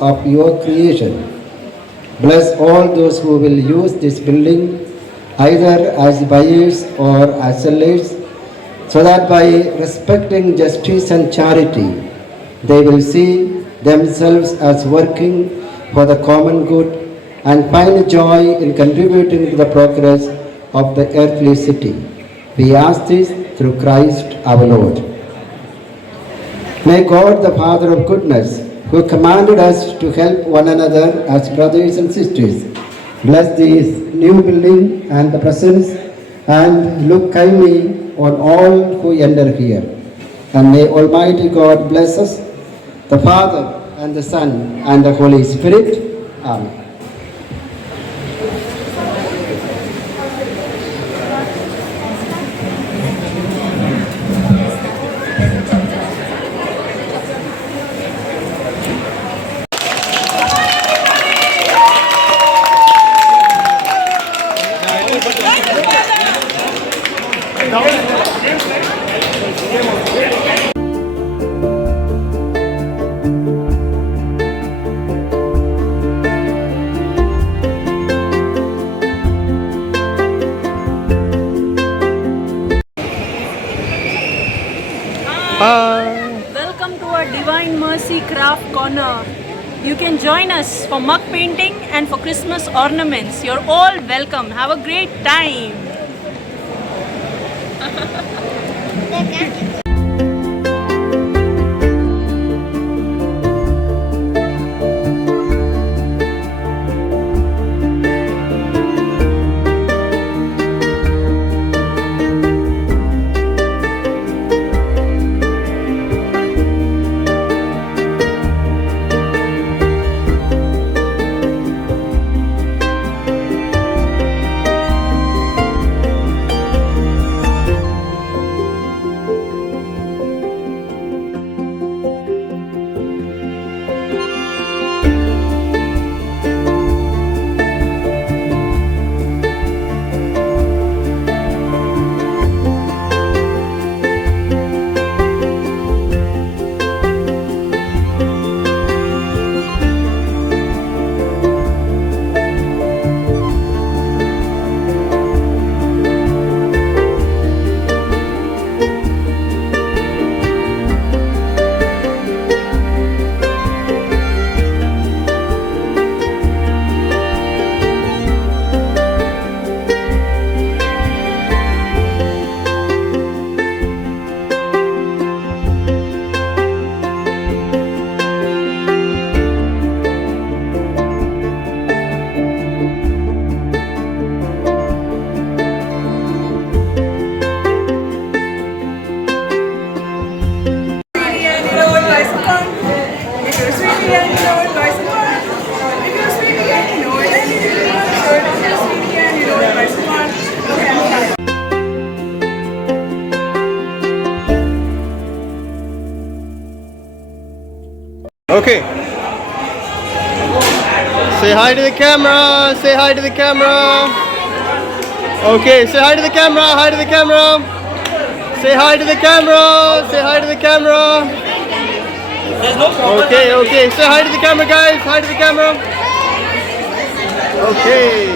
Of your creation. Bless all those who will use this building either as buyers or as sellers, so that by respecting justice and charity, they will see themselves as working for the common good and find joy in contributing to the progress of the earthly city. We ask this through Christ our Lord. May God, the Father of goodness, who commanded us to help one another as brothers and sisters, bless this new building and the presence, and look kindly on all who enter here. And may Almighty God bless us, the Father and the Son and the Holy Spirit. Amen. Welcome to our Divine Mercy Craft Corner. You can join us for mug painting and for Christmas ornaments. You're all welcome. Have a great time. Okay. Say hi to the camera. Say hi to the camera. Okay, say hi to the camera. Hi to the camera. Say hi to the camera. Say hi to the camera. Okay, okay. Say hi to the camera, guys. Hi to the camera. Okay.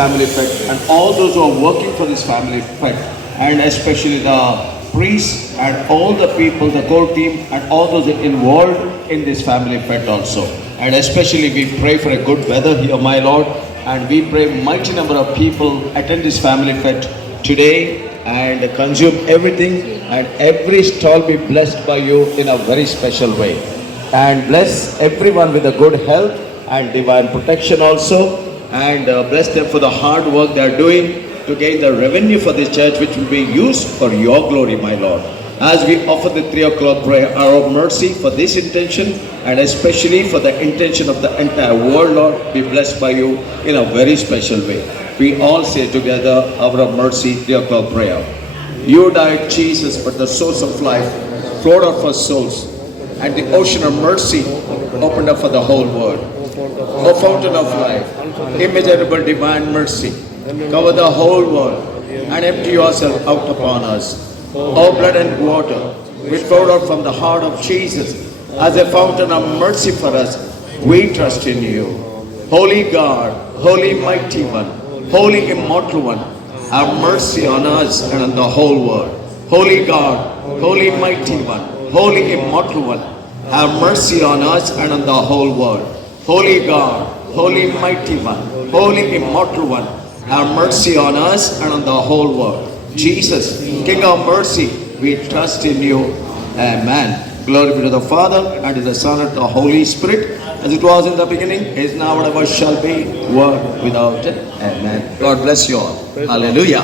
family fete, and all those who are working for this family fete, and especially the priests and all the people, the core team, and all those involved in this family fete also. And especially we pray for a good weather here, my Lord, and we pray mighty number of people attend this family fete today and consume everything, and every stall be blessed by you in a very special way. And bless everyone with a good health and divine protection also, and bless them for the hard work they are doing to gain the revenue for this church, which will be used for your glory, my Lord. As we offer the 3 o'clock prayer, hour of mercy for this intention, and especially for the intention of the entire world, Lord, be blessed by you in a very special way. We all say together, hour of mercy, 3 o'clock prayer. You died, Jesus, but the source of life flowed out for souls, and the ocean of mercy opened up for the whole world. O fountain of life, immeasurable divine mercy, cover the whole world and empty yourself out upon us. O blood and water, which flowed out from the heart of Jesus as a fountain of mercy for us, we trust in you. Holy God, holy mighty one, holy immortal one, have mercy on us and on the whole world. Holy God, holy mighty one, holy immortal one, have mercy on us and on the whole world. Holy God, holy mighty one, holy immortal one, have mercy on us and on the whole world. Jesus, King of mercy, we trust in you. Amen. Glory be to the Father, and to the Son, and to the Holy Spirit, as it was in the beginning, is now, and ever shall be, world without end. Amen. God bless you all. Hallelujah.